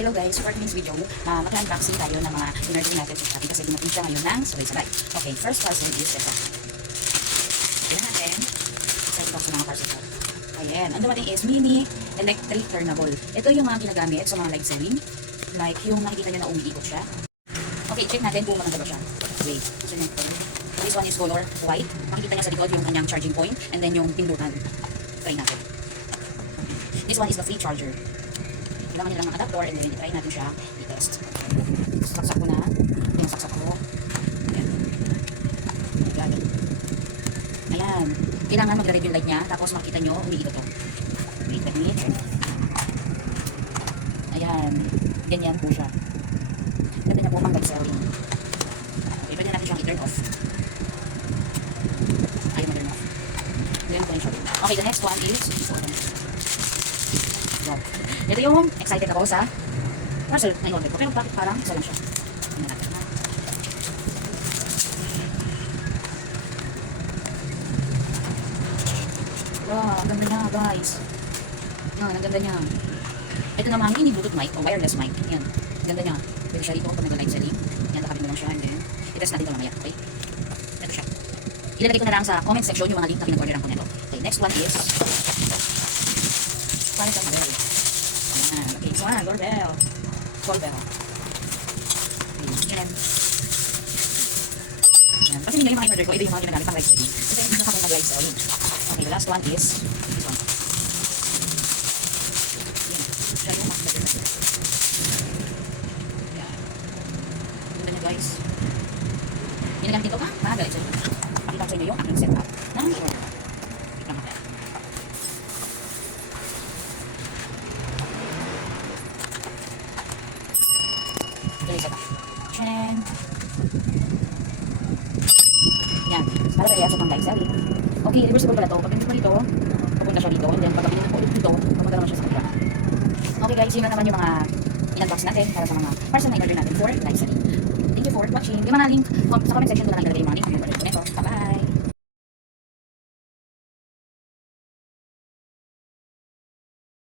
Hello guys, for today's video, mag-unboxing tayo ng mga in-order natin sa Shopee kasi dumating siya ngayon ng sabay-sabay. Okay, first parcel is ito. Tignan natin. Isa ito sa mga parcel ko. Ayan, ang dumating is mini electric turnable. Ito yung mga ginagamit sa mga live selling. Like yung nakikita nyo na umiikot siya. Okay, check natin kung maganda ba siya. Wait, so this one is color white. Makikita niya sa likod yung kanyang charging point and then yung pindutan. Try natin. Okay. This one is the free charger. Kailangan nyo lang ng adapter and then i-try natin siya i-test. Saksak ko na. Ayan, saksak ko. Ayan. Ayan. Ayan. Kailangan mag-red yung light niya tapos makita nyo umiikot to. Wait, let me check. Ayan. Ganyan po siya. Ganda niya po pang selling. Okay, pwede natin siyang i-turn off. Ayaw mag-turn off. Then po siya. Okay, the next one is ito yung excited ako sa parcel na in-order ko. Pero bakit parang isa lang siya? Tingnan natin. Wow, ang ganda niya guys. Yan, ang ganda niya. Ito naman, mini Bluetooth mic o wireless mic. Yan, ang ganda niya. Pwede siya dito pag nag-live selling. Yan, nakapit mo lang siya. And then, i-test natin ito mamaya. Okay? Ito siya. Ilalagay ko na lang sa comment section yung mga link na pinag-orderan ko nito. Okay, next one is para sa model. Okay, so doorbell. Doorbell. Yan. Yan. Kasi yung mga in-order ko, ito yung mga ginagamit pang live selling. Ito yung pinaka live selling. Okay, the last one is this one. Yan. Siya yung mas better na. Yan. Ganda niya guys. Ginagamit ito ha? Galit sa inyo. Pakita ko sa inyo yung aking setup ng order. Tignan natin. Chen. Yan. Para kaya sa pang live selling. Okay, reversible pala to. Pag pinit mo dito, pupunta siya dito. And then pag pinit mo ulit dito, pupunta naman siya sa kabila. Okay guys, yun na naman yung mga in-unbox natin para sa mga parcel na in-order natin for live selling. Thank you for watching. Yung mga link sa comment section ko na lang ilalagay yung mga link.